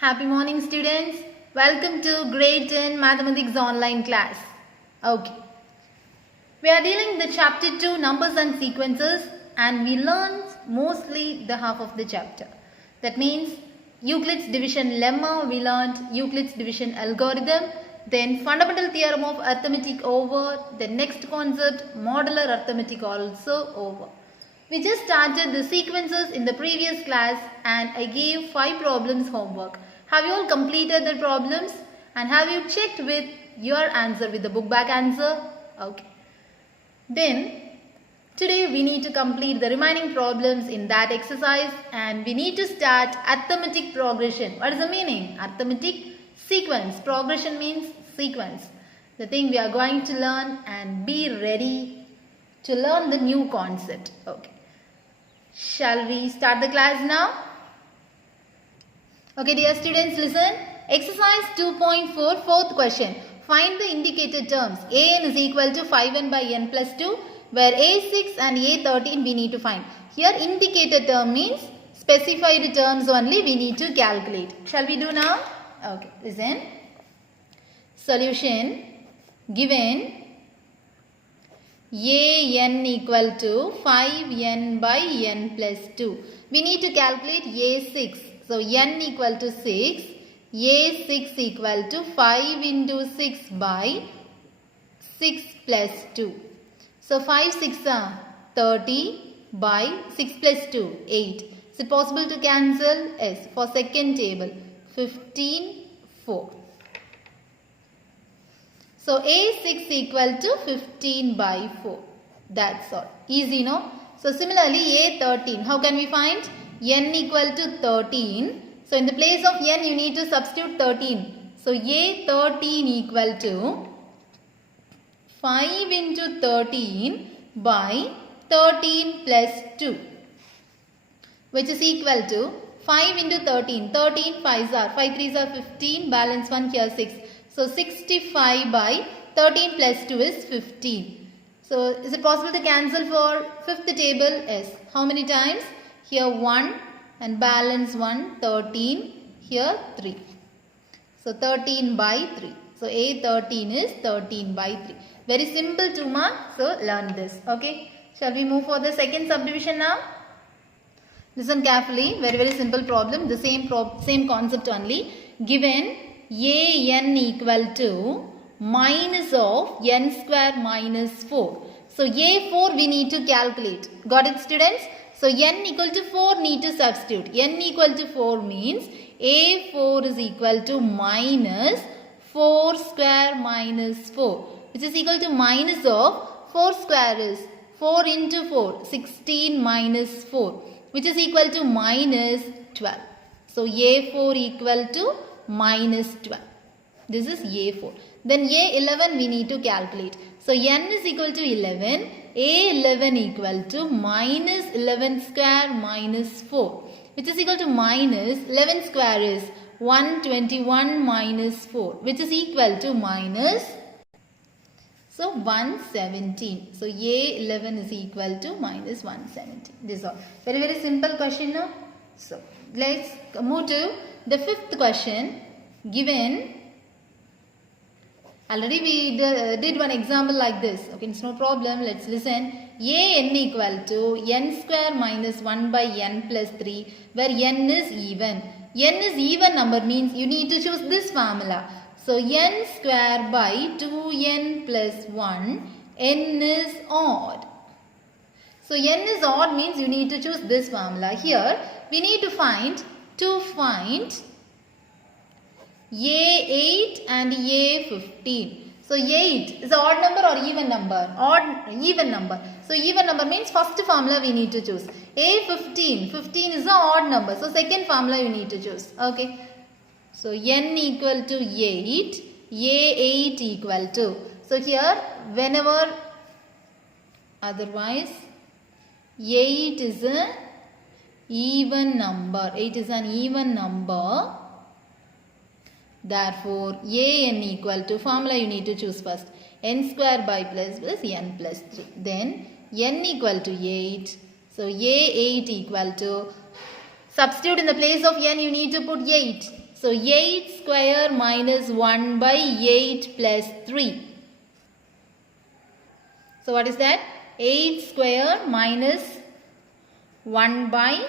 Happy morning, students. Welcome to grade 10 mathematics online class. Okay. We are dealing with chapter 2 numbers and sequences, and we learned mostly the half of the chapter. That means Euclid's division lemma, we learned Euclid's division algorithm, then fundamental theorem of arithmetic over, the next concept modular arithmetic also over. We just started the sequences in the previous class and I gave 5 problems homework. Have you all completed the problems and have you checked with your answer with the book back answer? Okay. Then today we need to complete the remaining problems in that exercise and we need to start arithmetic progression. What is the meaning? Arithmetic sequence. Progression means sequence. The thing we are going to learn and be ready to learn the new concept. Okay. Shall we start the class now? Okay, dear students, listen. Exercise 2.4, fourth question. Find the indicated terms. An is equal to 5n by n plus 2, where a6 and a13 we need to find. Here indicated term means specified terms only we need to calculate. Shall we do now? Okay, listen. Solution. Given an equal to 5n by n plus 2. We need to calculate a6. So n equal to 6. a6 equal to 5 into 6 by 6 plus 2. So 5 6 are 30 by 6 plus 2 8. Is it possible to cancel? Yes. For second table 15 4. So a6 equal to 15 by 4. That's all. Easy, no? So similarly a13. How can we find? N equal to 13. So in the place of n you need to substitute 13. So a13 equal to 5 into 13 by 13 plus 2. Which is equal to 5 into 13. 13 5s are 5 3s are 15. Balance 1 here 6. So 65 by 13 plus 2 is 15. So is it possible to cancel for fifth table? Yes. How many times? Here 1 and balance 1 13. Here 3. So 13 by 3. So A13 is 13 by 3. Very simple to mark. So learn this. Okay. Shall we move for the second subdivision now? Listen carefully. Very simple problem. The same concept only. Given an equal to minus of n square minus 4. So a4 we need to calculate. Got it, students? So n equal to 4 need to substitute. N equal to 4 means a4 is equal to minus 4 square minus 4. Which is equal to minus of 4 square is 4 into 4. 16 minus 4. Which is equal to minus 12. So a4 equal to minus 12. This is a4. Then a11 we need to calculate. So n is equal to 11. a11 equal to minus 11 square minus 4. Which is equal to minus 11 square is 121 minus 4. Which is equal to minus. So 117. So a11 is equal to minus 117. This is all. Very simple question now. So let's move to the fifth question. Given, already we did one example like this. Okay, it's no problem. Let's listen. An equal to n square minus 1 by n plus 3, where n is even. N is even number means you need to choose this formula. So n square by 2n plus 1, n is odd. So n is odd means you need to choose this formula. Here we need to find a8 and a15. So 8 is an odd number or even number? Even number. So even number means first formula we need to choose. A15. 15 is an odd number. So second formula you need to choose. Okay. So n equal to 8. A8 equal to. So here whenever otherwise 8 is an even number. 8 is an even number. Therefore, an equal to formula you need to choose first. N square by plus n plus 3. Then n equal to 8. So A8 equal to, substitute in the place of n you need to put 8. So 8 square minus 1 by 8 plus 3. So what is that? 8 square minus 1 by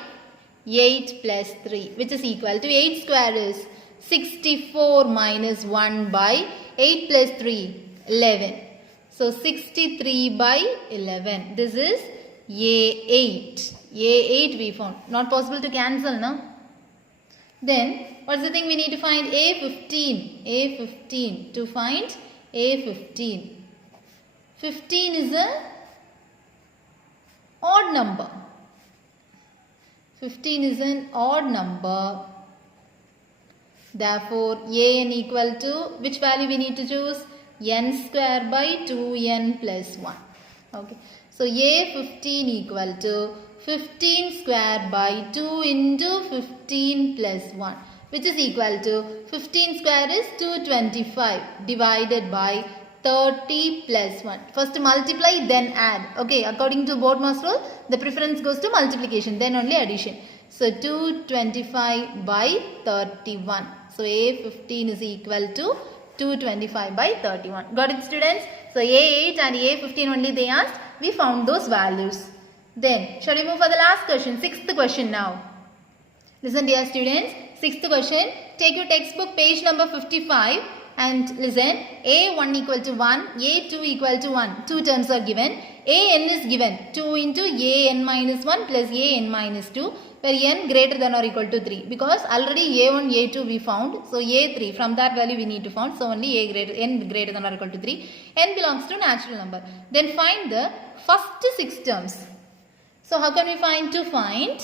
8 plus 3, which is equal to 8 square is 64 minus 1 by 8 plus 3, 11. So 63 by 11. This is A8. A8 we found. Not possible to cancel, no? Then what's the thing we need to find? A15. A15. To find A15. 15 is a odd number. 15 is an odd number. Therefore, an equal to, which value we need to choose? N square by 2n plus 1. Okay. So, A15 equal to 15 square by 2 into 15 plus 1, which is equal to 15 square is 225 divided by 30 plus 1. First multiply, then add. Okay, according to Boardmaster rule, the preference goes to multiplication, then only addition. So 225 by 31. So A15 is equal to 225 by 31. Got it, students? So A8 and A15 only they asked. We found those values. Then, shall we move for the last question? Sixth question now. Listen, dear students. Sixth question. Take your textbook, page number 55. And listen, A1 equal to 1, A2 equal to 1. Two terms are given. An is given 2 into An minus 1 plus An minus 2, where n greater than or equal to 3. Because already A1, A2 we found. So A3, from that value we need to find. So only n greater than or equal to 3. N belongs to natural number. Then find the first 6 terms. So how can we find? To find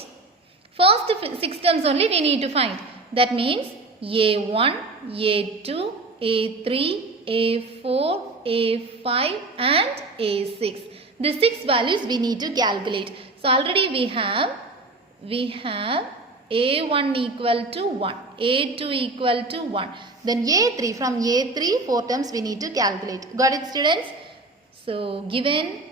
first 6 terms only we need to find. That means A1, A2, A3, A4, A5 and A6. The 6 values we need to calculate. So already we have A1 equal to 1, A2 equal to 1. Then A3, from A3 4 terms we need to calculate. Got it, students? So given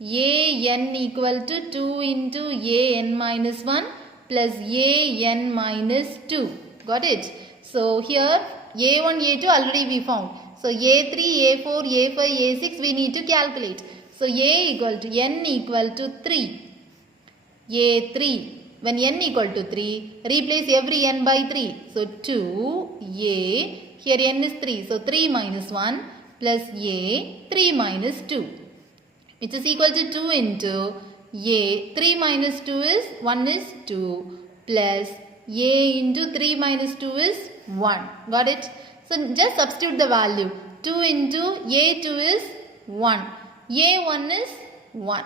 An equal to 2 into An minus 1 plus An minus 2. Got it? So here A1, A2 already we found. So A3, A4, A5, A6 we need to calculate. So N equal to 3. A3. When n equal to 3, replace every n by 3. So 2, A, here n is 3. So 3 minus 1 plus A, 3 minus 2. Which is equal to 2 into A, 3 minus 2 is 1 is 2 plus A into 3 minus 2 is 1. Got it? So just substitute the value. 2 into A2 is 1. A1 is 1.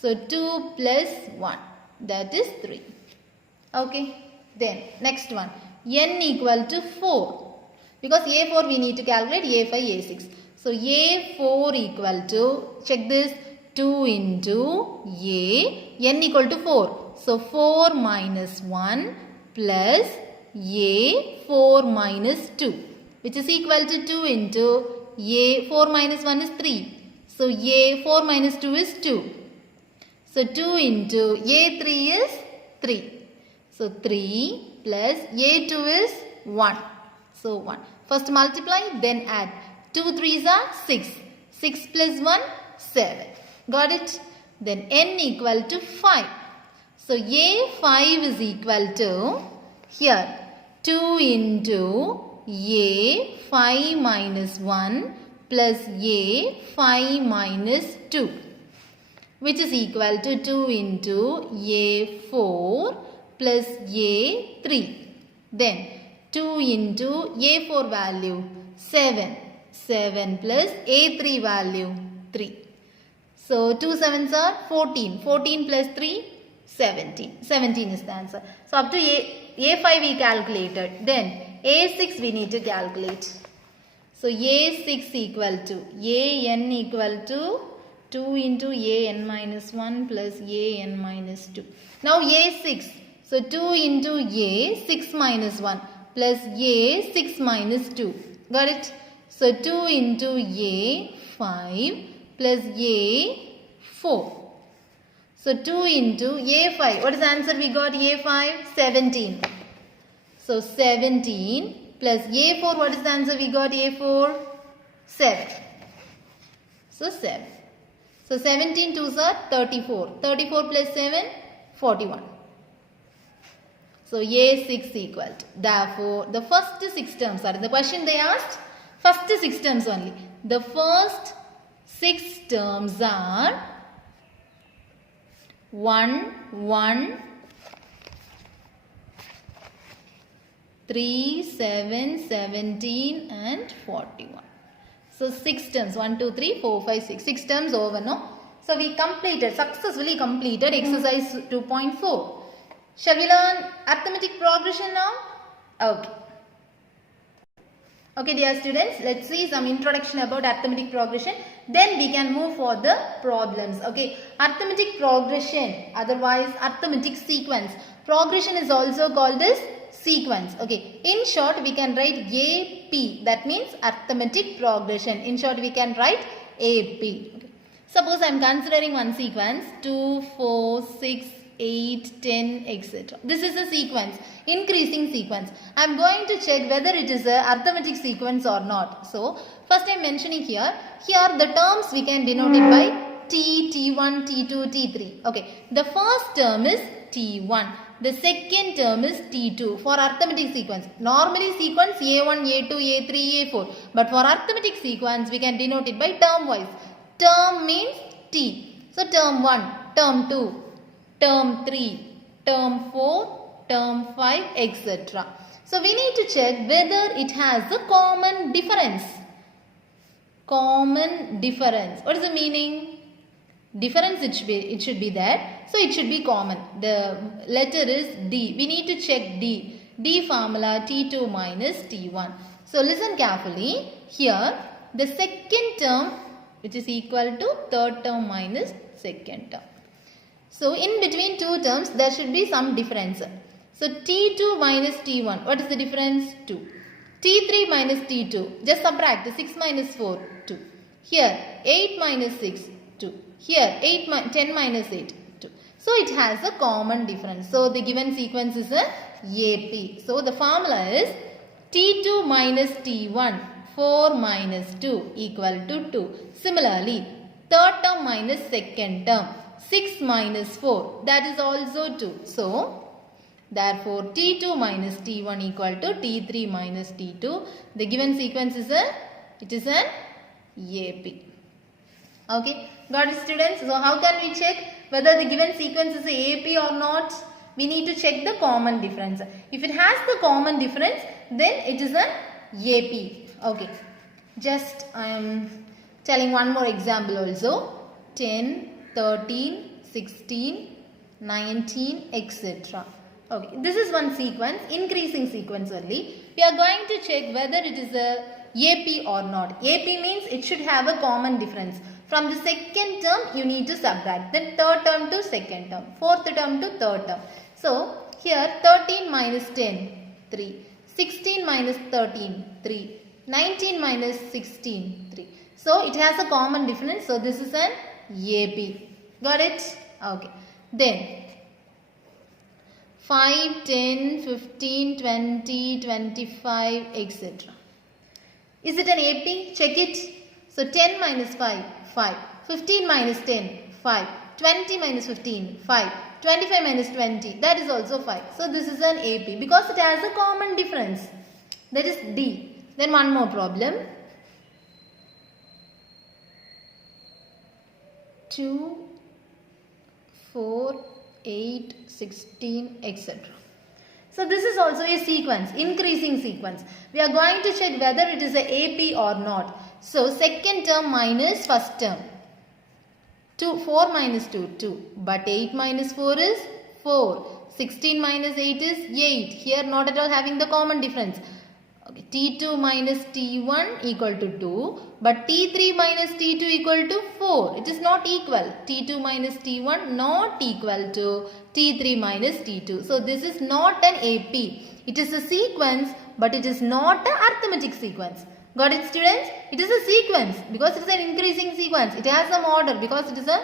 So 2 plus 1. That is 3. Okay. Then next one. N equal to 4. Because A4 we need to calculate A5, A6. So A4 equal to, check this, 2 into A, n equal to 4. So 4 minus 1 plus A 4 minus 2, which is equal to 2 into A 4 minus 1 is 3. So A 4 minus 2 is 2. So 2 into A3 is 3. So 3 plus A2 is 1. So 1. First multiply, then add. 2 3s are 6. 6 plus 1, 7. Got it? Then n equal to 5. So A5 is equal to, here, 2 into A5 minus 1 plus A5 minus 2, which is equal to 2 into A4 plus A3. Then 2 into A4 value 7. 7 plus A3 value 3. So 2 7s are 14. 14 plus 3, 17. 17 is the answer. So up to A5 we calculated. Then A6 we need to calculate. So A6 equal to An equal to 2 into An minus 1 plus An minus 2. Now A6. So 2 into A 6 minus 1 plus A 6 minus 2. Got it? So 2 into A5 plus A4. So 2 into A5. What is the answer we got? A5, 17. So 17 plus A4, what is the answer we got? A4, 7. So 7. So 17 twos are 34. 34 plus 7, 41. So A6 equal to. Therefore, the first 6 terms are in the question they asked. First 6 terms only. The first 6 terms are 1, 1, 3, 7, 17 and 41. So 6 terms, 1, 2, 3, 4, 5, 6. 6 terms over, no? So we successfully completed exercise 2.4. Shall we learn arithmetic progression now? Okay. Okay dear students, let's see some introduction about arithmetic progression. Then we can move for the problems. Okay. Arithmetic progression, otherwise arithmetic sequence. Progression is also called as sequence. Okay. In short, we can write AP. That means arithmetic progression. In short, we can write AP. Okay. Suppose I am considering one sequence 2, 4, 6, 8, 10, etc. This is a sequence, increasing sequence. I am going to check whether it is a arithmetic sequence or not. So, first I am mentioning here the terms we can denote it by T, T1, T2, T3. Okay, the first term is T1. The second term is T2 for arithmetic sequence. Normally sequence A1, A2, A3, A4. But for arithmetic sequence, we can denote it by term wise. Term means T. So, term 1, term 2, term 3, term 4, term 5, etc. So, we need to check whether it has a common difference. Common difference. What is the meaning? Difference it should be there. So, it should be common. The letter is D. We need to check D. D formula T2 minus T1. So, listen carefully. Here, the second term which is equal to third term minus second term. So, in between two terms, there should be some difference. So, T2 minus T1, what is the difference? 2. T3 minus T2, just subtract 6 minus 4, 2. Here, 8 minus 6, 2. Here, 10 minus 8, 2. So, it has a common difference. So, the given sequence is a AP. So, the formula is T2 minus T1, 4 minus 2 equal to 2. Similarly, third term minus second term, 6 minus 4, that is also 2. So, therefore, T2 minus T1 equal to T3 minus T2. The given sequence is an AP. Okay, got it students? So, how can we check whether the given sequence is a AP or not? We need to check the common difference. If it has the common difference, then it is an AP. Okay, just I am telling one more example also. 10, 13, 16, 19, etc. Okay, this is one sequence, increasing sequence only. We are going to check whether it is a AP or not. AP means it should have a common difference. From the second term, you need to subtract. Then third term to second term. Fourth term to third term. So, here 13 minus 10, 3. 16 minus 13, 3. 19 minus 16, 3. So, it has a common difference. So, this is an AP. Got it? Okay. Then, 5, 10, 15, 20, 25, etc. Is it an AP? Check it. So, 10 minus 5, 5. 15 minus 10, 5. 20 minus 15, 5. 25 minus 20, that is also 5. So, this is an AP because it has a common difference. That is D. Then one more problem. 2, 4, 8, 16, etc. So, this is also a sequence, increasing sequence. We are going to check whether it is a AP or not. So, second term minus first term. 4 minus 2, 2. But 8 minus 4 is 4. 16 minus 8 is 8. Here not at all having the common difference. Okay, T2 minus T1 equal to 2. But T3 minus T2 equal to 4. It is not equal. T2 minus T1 not equal to T3 minus T2. So, this is not an AP. It is a sequence, but it is not an arithmetic sequence. Got it students? It is a sequence because it is an increasing sequence. It has some order because it is a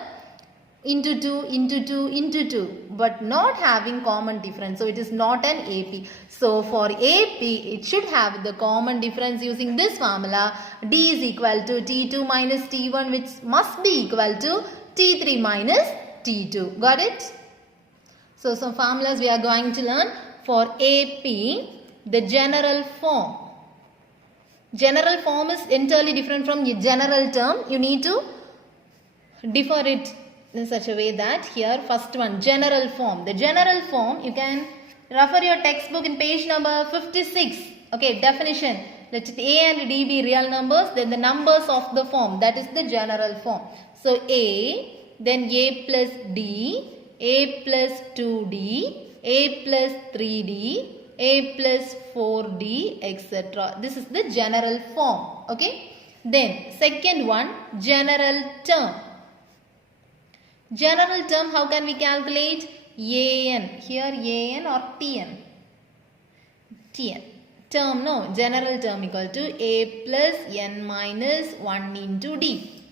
into 2 into 2 into 2, but not having common difference. So it is not an AP. So for AP, it should have the common difference using this formula. D is equal to T2 minus T1, which must be equal to T3 minus T2. Got it? So some formulas we are going to learn. For AP, the general form. General form is entirely different from the general term. You need to differ it in such a way that here first one, general form. The general form, you can refer your textbook in page number 56. Okay, definition. Let A and D be real numbers, then the numbers of the form, that is the general form. So A, then A plus D, A plus 2D, A plus 3D, A plus 4D, etc. This is the general form. Okay. Then second one, general term. General term, how can we calculate? AN. Here AN or TN? TN. Term, no. General term equal to A plus N minus 1 into D.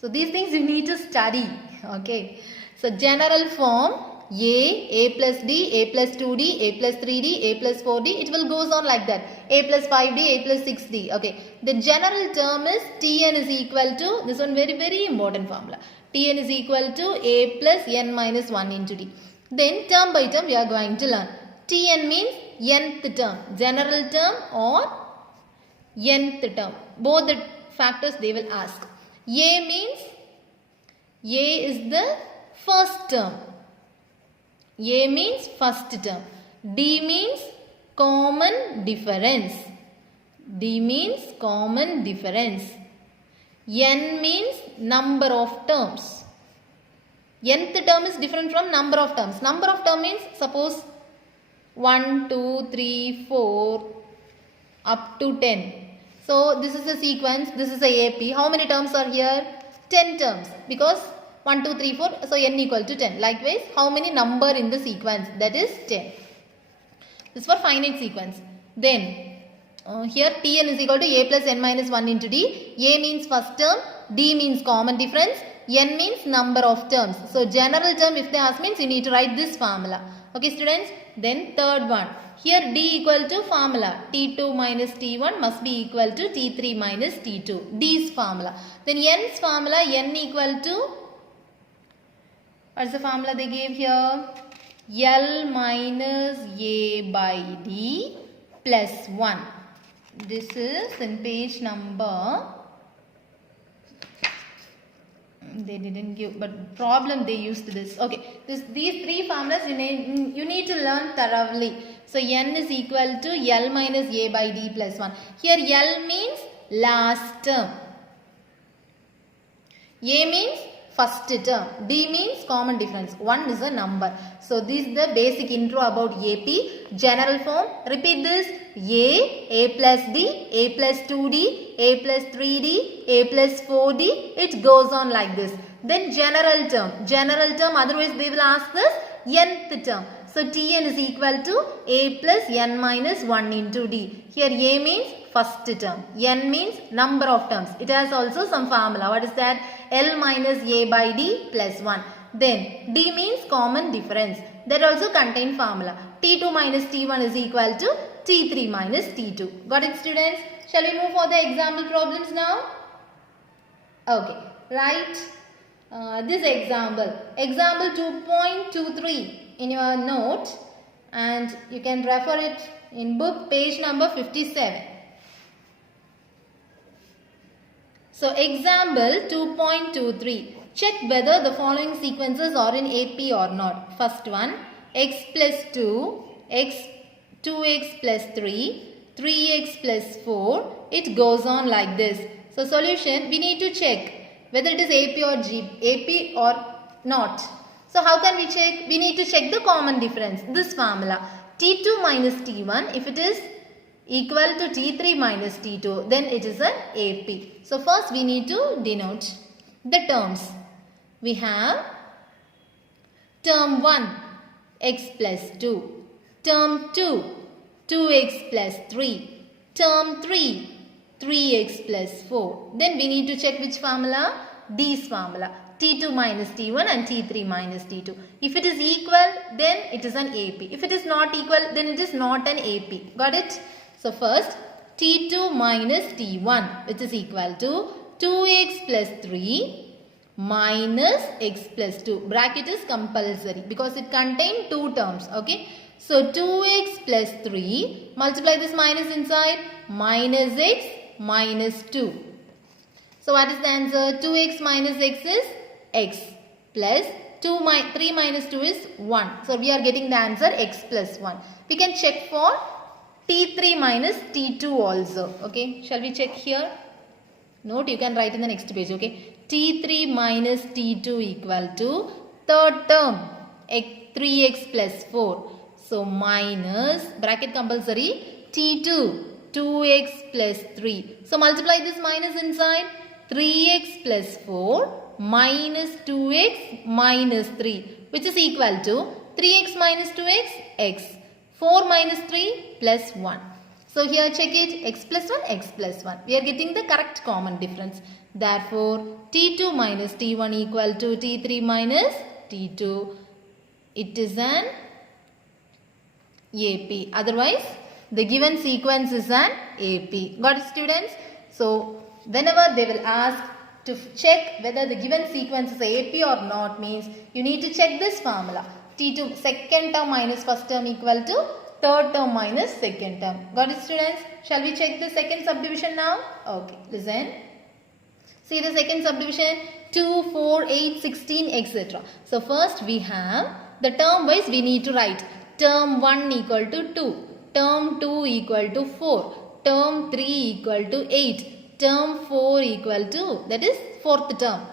So these things you need to study. Okay. So general form, A plus D, A plus 2D, A plus 3D, A plus 4D. It will goes on like that. A plus 5D, A plus 6D. Okay. The general term is Tn is equal to, this one very important formula. Tn is equal to A plus N minus 1 into D. Then term by term we are going to learn. Tn means nth term. General term or nth term. Both the factors they will ask. A means, A is the first term. A means first term. D means common difference. D means common difference. N means number of terms. Nth term is different from number of terms. Number of term means suppose 1, 2, 3, 4 up to 10. So this is the sequence. This is the AP. How many terms are here? 10 terms. Because 1, 2, 3, 4. So n equal to 10. Likewise, how many number in the sequence? That is 10. This is for finite sequence. Then here Tn is equal to A plus N minus 1 into D. A means first term. D means common difference. N means number of terms. So general term if they ask means you need to write this formula. Okay students. Then third one. Here D equal to formula. T2 minus T1 must be equal to T3 minus T2. D's formula. Then N's formula, N equal to, what's the formula they gave here? L minus A by D plus 1. This is in page number, they didn't give, but problem they used this. Okay, these three formulas you need to learn thoroughly. So N is equal to L minus A by D plus 1. Here L means last term. A means first term. D means common difference. 1 is a number. So this is the basic intro about AP. General form. Repeat this. A plus D, A plus 2D, A plus 3D, A plus 4D. It goes on like this. Then general term. General term, otherwise they will ask this nth term. So Tn is equal to A plus N minus 1 into D. Here A means first term. N means number of terms. It has also some formula. What is that? L minus A by D plus 1. Then D means common difference. That also contain formula. T2 minus T1 is equal to T3 minus T2. Got it students? Shall we move for the example problems now? Okay. Write this example. Example 2.23 in your note. And you can refer it in book page number 57. So example 2.23. Check whether the following sequences are in AP or not. First one, x plus 2, 2x plus 3, 3x plus 4. It goes on like this. So solution, we need to check whether it is AP or not. So how can we check? We need to check the common difference. This formula, T2 minus T1, if it is equal to T3 minus T2, then it is an AP. So first we need to denote the terms. We have term 1, x plus 2. Term 2, 2x plus 3. Term 3, 3x plus 4. Then we need to check which formula? D's formula. T2 minus T1 and T3 minus T2. If it is equal, then it is an AP. If it is not equal, then it is not an AP. Got it? So first, T2 minus T1, which is equal to 2x plus 3 minus x plus 2. Bracket is compulsory because it contains two terms. Okay. So 2x plus 3, multiply this minus inside, minus x minus 2. So what is the answer? 2x minus x is x plus 3 minus 2 is 1. So we are getting the answer x plus 1. We can check for T3 minus T2 also. Okay. Shall we check here? Note you can write in the next page. Okay. T3 minus T2 equal to third term 3x plus 4. So minus bracket compulsory T2 2x plus 3. So multiply this minus inside 3x plus 4 minus 2x minus 3, which is equal to 3x minus 2x x. 4 minus 3 plus 1. So here check it, x plus 1 x plus 1. We are getting the correct common difference. Therefore T2 minus T1 equal to T3 minus T2. It is an AP. Otherwise, the given sequence is an AP. Got it, students? So, whenever they will ask to check whether the given sequence is AP or not, means you need to check this formula. T2 second term minus first term equal to third term minus second term. Got it, students? Shall we check the second subdivision now? Okay, listen. See the second subdivision, 2, 4, 8, 16, etc. So, first we have the term wise we need to write. Term 1 equal to 2, term 2 equal to 4, term 3 equal to 8, term 4 equal to, that is fourth term,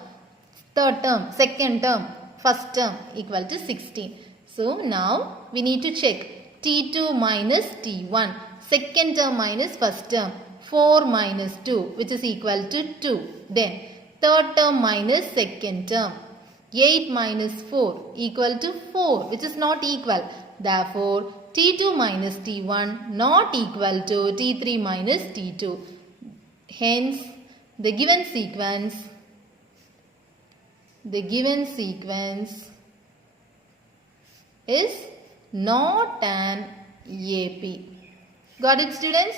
third term, second term, first term equal to 16. So now we need to check T2 minus T1, second term minus first term, 4 minus 2, which is equal to 2. Then third term minus second term, 8 minus 4 equal to 4, which is not equal. Therefore, T2 minus T1 not equal to T3 minus T2. Hence, the given sequence is not an AP. Got it, students?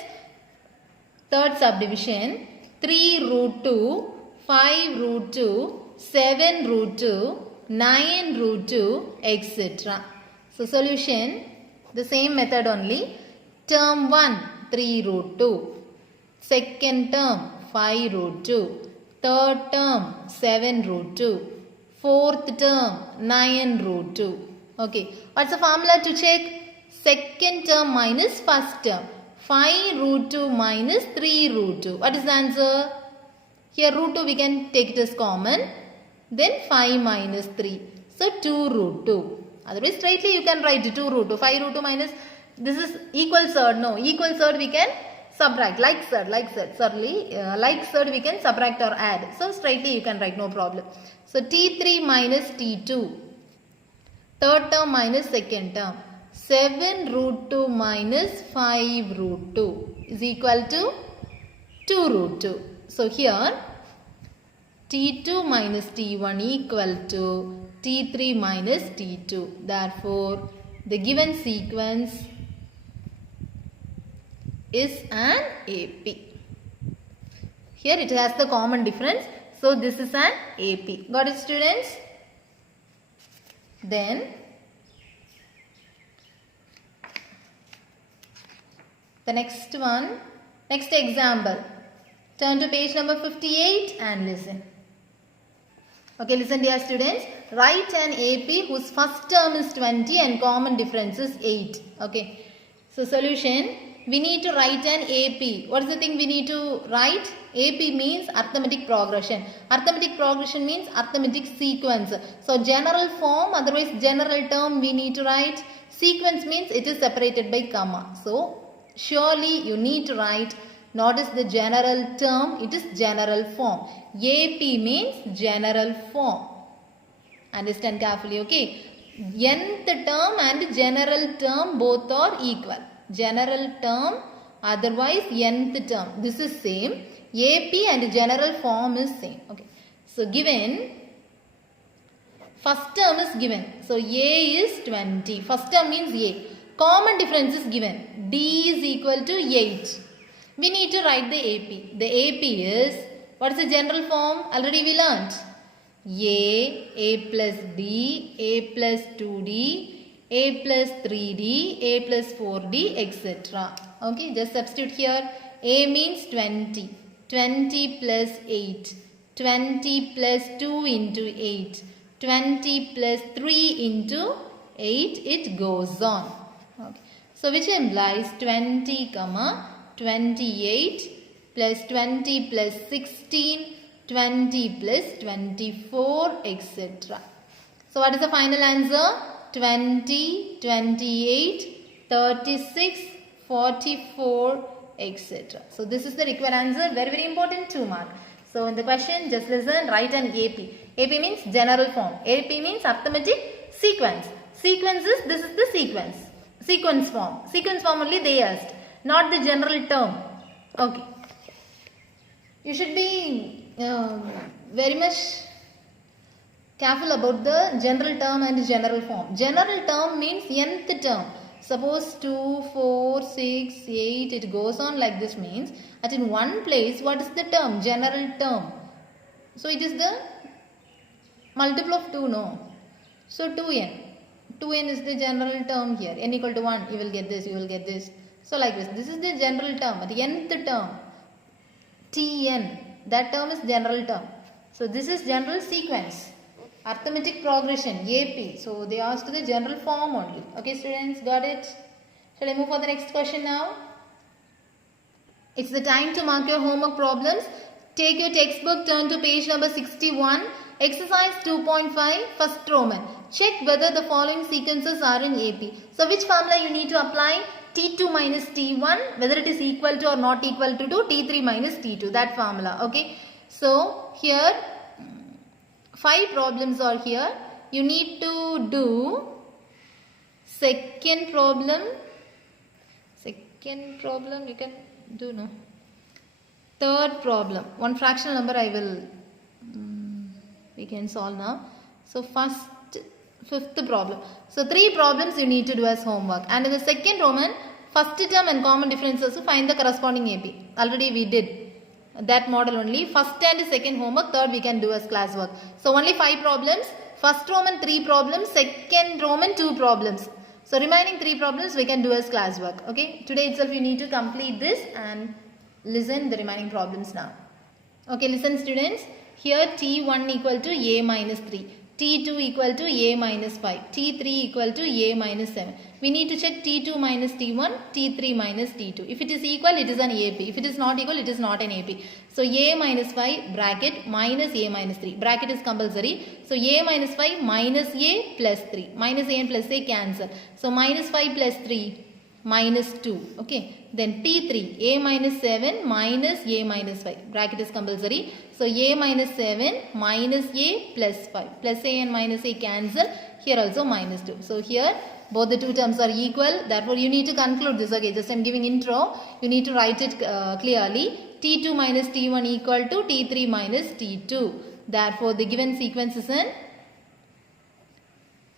Third subdivision, 3 root 2, 5 root 2, 7 root 2, 9 root 2, etc. So, solution, the same method only. Term 1, 3 root 2. Second term, 5 root 2. Third term, 7 root 2. Fourth term, 9 root 2. Okay. What's the formula to check? Second term minus first term. 5 root 2 minus 3 root 2. What is the answer? Here root 2 we can take it as common. Then 5 minus 3. So, 2 root 2. Otherwise, straightly you can write 2 root 2. 5 root 2 minus, this is equal third. No, equal third we can subtract. Like third. Certainly, like third we can subtract or add. So, straightly you can write, no problem. So, T3 minus T2. Third term minus second term. 7 root 2 minus 5 root 2 is equal to 2 root 2. So, here T2 minus T1 equal to T3 minus T2. Therefore, the given sequence is an AP. Here it has the common difference. So, this is an AP. Got it, students? Then, the next one, next example. Turn to page number 58 and listen. Okay, listen dear students. Write an AP whose first term is 20 and common difference is 8. Okay. So, solution. We need to write an AP. What is the thing we need to write? AP means arithmetic progression. Arithmetic progression means arithmetic sequence. So, general form, otherwise general term we need to write. Sequence means it is separated by comma. So, surely you need to write. Notice the general term, it is general form. AP means general form. Understand carefully, okay? Nth term and general term both are equal. General term, otherwise nth term. This is same. AP and general form is same. Okay. So, given First term is given. So A is 20. First term means A. Common difference is given. D is equal to 8. We need to write the AP. The AP is, what is the general form? Already we learnt. A plus D, A plus 2D, A plus 3D, A plus 4D, etc. Okay, just substitute here. A means 20. 20 plus 8. 20 plus 2 into 8. 20 plus 3 into 8. It goes on. Okay. So which implies 20, 28 plus 20 plus 16, 20 plus 24, etc. So what is the final answer? 20, 28, 36, 44, etc. So this is the required answer. Very, very important, 2 mark. So in the question, just listen, write an AP. AP means general form. AP means arithmetic sequence. Sequence is, this is the sequence. Sequence form. Sequence form only they asked. Not the general term. Okay. You should be very much careful about the general term and general form. General term means nth term. Suppose 2, 4, 6, 8, it goes on like this means at in one place, what is the term? General term. So it is the multiple of 2, no? So 2n. 2n is the general term here. N equal to 1, you will get this, you will get this. So like this. This is the general term. The nth term. Tn. That term is general term. So this is general sequence. Arithmetic progression, AP. So they asked the general form only. Okay students, got it? Shall I move for the next question now? It's the time to mark your homework problems. Take your textbook, turn to page number 61. Exercise 2.5, first Roman. Check whether the following sequences are in AP. So which formula you need to apply? T2 minus T1, whether it is equal to or not equal to T3 minus T2. That formula. Okay. So here 5 problems are here. You need to do second problem. Second problem you can do, no. Third problem. One fractional number I will, we can solve now. So fifth problem. So 3 problems you need to do as homework. And in the second Roman, first term and common differences, so find the corresponding AP. Already we did that model only. First and second homework, third we can do as classwork. So only 5 problems. First Roman 3 problems, second Roman 2 problems. So remaining 3 problems we can do as classwork. Okay. Today itself you need to complete this and listen the remaining problems now. Okay, listen students. Here T1 equal to A minus 3. T2 equal to A minus 5. T3 equal to A minus 7. We need to check T2 minus T1, T3 minus T2. If it is equal, it is an AP. If it is not equal, it is not an AP. So A minus 5 bracket minus A minus 3. Bracket is compulsory. So A minus 5 minus A plus 3. Minus A and plus A cancel. So minus 5 plus 3 minus 2. Okay. Then T3 A minus 7 minus A minus 5. Bracket is compulsory. So A minus 7 minus A plus 5. Plus A and minus A cancel. Here also minus 2. So here both the 2 terms are equal. Therefore you need to conclude this. Okay, just I am giving intro. You need to write it clearly. T2 minus T1 equal to T3 minus T2. Therefore the given sequence is an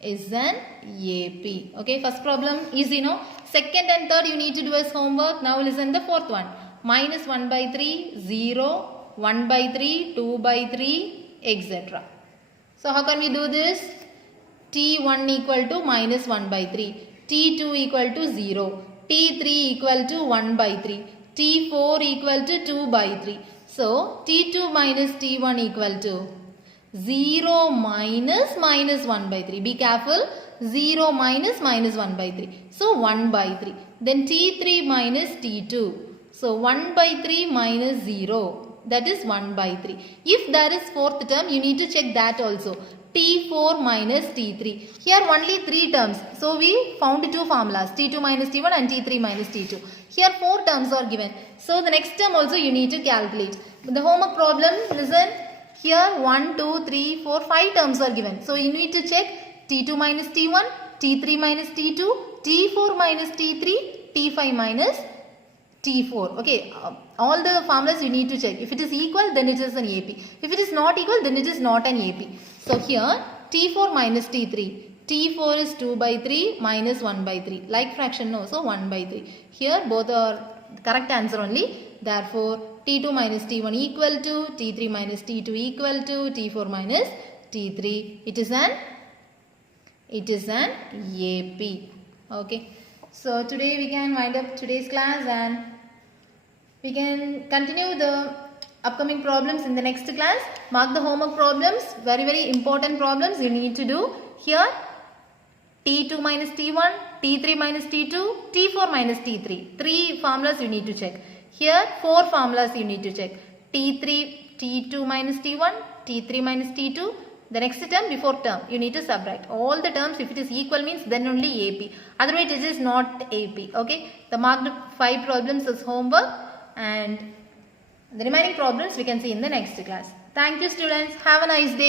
AP. Okay, first problem easy, no? Second and third you need to do as homework. Now listen the fourth one. Minus 1 by 3, 0, 1 by 3, 2 by 3, etc. So how can we do this? T1 equal to minus 1 by 3. T2 equal to 0. T3 equal to 1 by 3. T4 equal to 2 by 3. So T2 minus T1 equal to 0 minus minus 1 by 3. Be careful. 0 minus minus 1 by 3. So 1 by 3. Then T3 minus T2. So 1 by 3 minus 0. That is 1 by 3. If there is fourth term, you need to check that also. T4 minus T3. Here only 3 terms. So we found 2 formulas. T2 minus T1 and T3 minus T2. Here 4 terms are given. So the next term also you need to calculate. The homework problem, listen. Here 1, 2, 3, 4, 5 terms are given. So you need to check T2 minus T1, T3 minus T2, T4 minus T3, T5 minus T4. Okay, all the formulas you need to check. If it is equal, then it is an AP. If it is not equal, then it is not an AP. So here T4 minus T3. T4 is 2 by 3 minus 1 by 3. Like fraction, no. So 1 by 3. Here both are correct answer only. Therefore, T2 minus T1 equal to T3 minus T2 equal to T4 minus T3. It is an AP. Okay. So today we can wind up today's class and we can continue the upcoming problems in the next class. Mark the homework problems. Very, very important problems you need to do. Here T2 minus T1, T3 minus T2, T4 minus T3. 3 formulas you need to check. Here 4 formulas you need to check. T3, T2 minus T1, T3 minus T2. The next term before term you need to subtract. All the terms, if it is equal means then only AP. Otherwise it is not AP. Okay. The marked 5 problems is homework and the remaining problems we can see in the next class. Thank you students. Have a nice day.